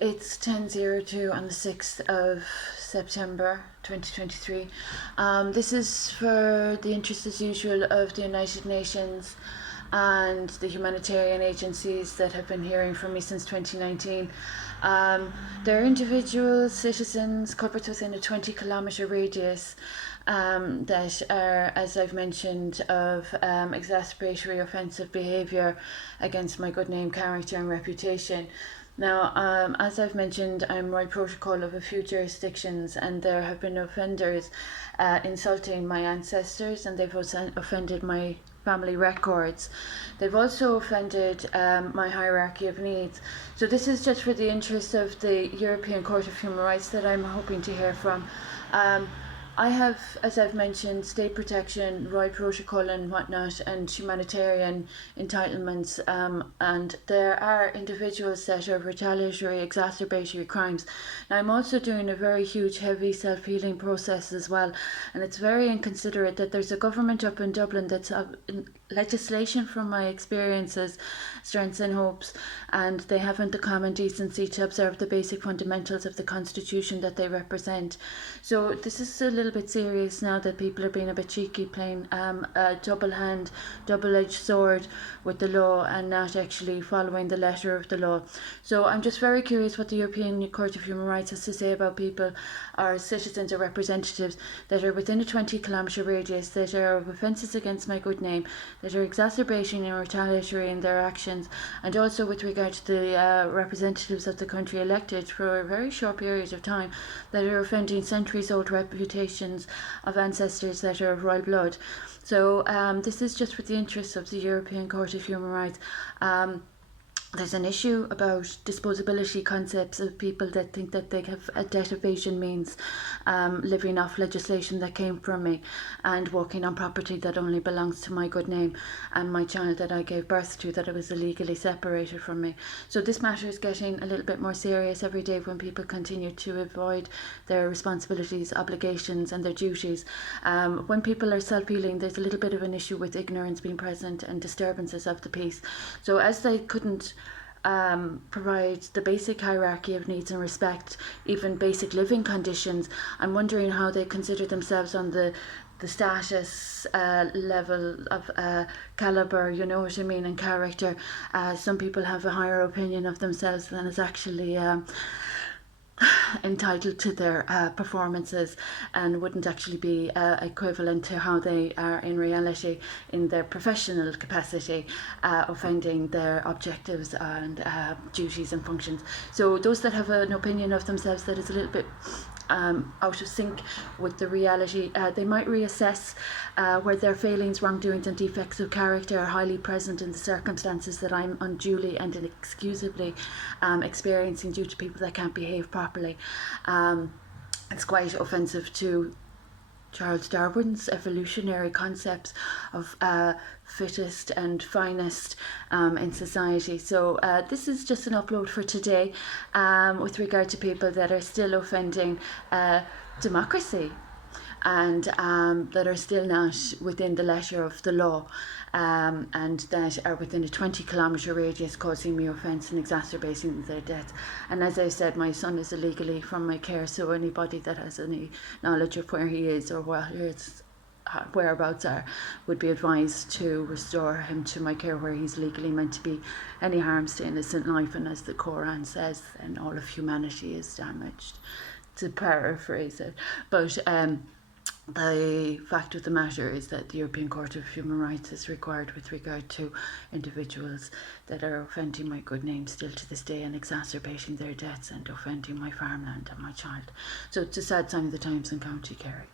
It's 10:02 on the 6th of September 2023. This is for the interest, as usual, of the United Nations and the humanitarian agencies that have been hearing from me since 2019. They're individual citizens covered within a 20-kilometre radius that are, as I've mentioned, of exacerbatory offensive behaviour against my good name, character and reputation. Now, as I've mentioned, I'm Royal Protocol of a few jurisdictions, and there have been offenders insulting my ancestors, and they've also offended my family records. They've also offended my hierarchy of needs. So this is just for the interest of the European Court of Human Rights that I'm hoping to hear from. I have, as I've mentioned, state protection, Royal Protocol and whatnot, and humanitarian entitlements, and there are individuals that are retaliatory, exacerbatory crimes. Now, I'm also doing a very huge, heavy self-healing process as well, and it's very inconsiderate that there's a government up in Dublin that's legislation from my experiences, strengths and hopes, and they haven't the common decency to observe the basic fundamentals of the constitution that they represent. So this is a little bit serious now that people are being a bit cheeky, playing a double-edged sword with the law and not actually following the letter of the law. So I'm just very curious what the European Court of Human Rights has to say about people, or citizens or representatives, that are within a 20-kilometre radius, that are of offences against my good name, that are exacerbating and retaliatory in their actions, and also with regard to the representatives of the country elected for a very short period of time, that are offending centuries-old reputations of ancestors that are of royal blood. So this is just for the interests of the European Court of Human Rights. There's an issue about disposability concepts of people that think that they have a debt evasion means living off legislation that came from me and working on property that only belongs to my good name and my child that I gave birth to, that it was illegally separated from me. So this matter is getting a little bit more serious every day when people continue to avoid their responsibilities, obligations and their duties. When people are self-healing, there's a little bit of an issue with ignorance being present and disturbances of the peace. So as they couldn't provide the basic hierarchy of needs and respect, even basic living conditions, I'm wondering how they consider themselves on the status level of caliber, you know what I mean, and character. Some people have a higher opinion of themselves than is actually entitled to their performances, and wouldn't actually be equivalent to how they are in reality in their professional capacity, offending their objectives and duties and functions. So those that have an opinion of themselves that is a little bit out of sync with the reality, they might reassess where their failings, wrongdoings and defects of character are highly present in the circumstances that I'm unduly and inexcusably experiencing due to people that can't behave properly. It's quite offensive to Charles Darwin's evolutionary concepts of fittest and finest in society. So this is just an upload for today with regard to people that are still offending democracy and that are still not within the letter of the law, and that are within a 20-kilometre radius causing me offence and exacerbating their death. And as I said, my son is illegally from my care, so anybody that has any knowledge of where he is or where his whereabouts are would be advised to restore him to my care where he's legally meant to be. Any harms to innocent life, and as the Quran says, then all of humanity is damaged, to paraphrase it. But the fact of the matter is that the European Court of Human Rights is required with regard to individuals that are offending my good name still to this day and exacerbating their deaths and offending my farmland and my child. So it's a sad sign of the times in County Kerry.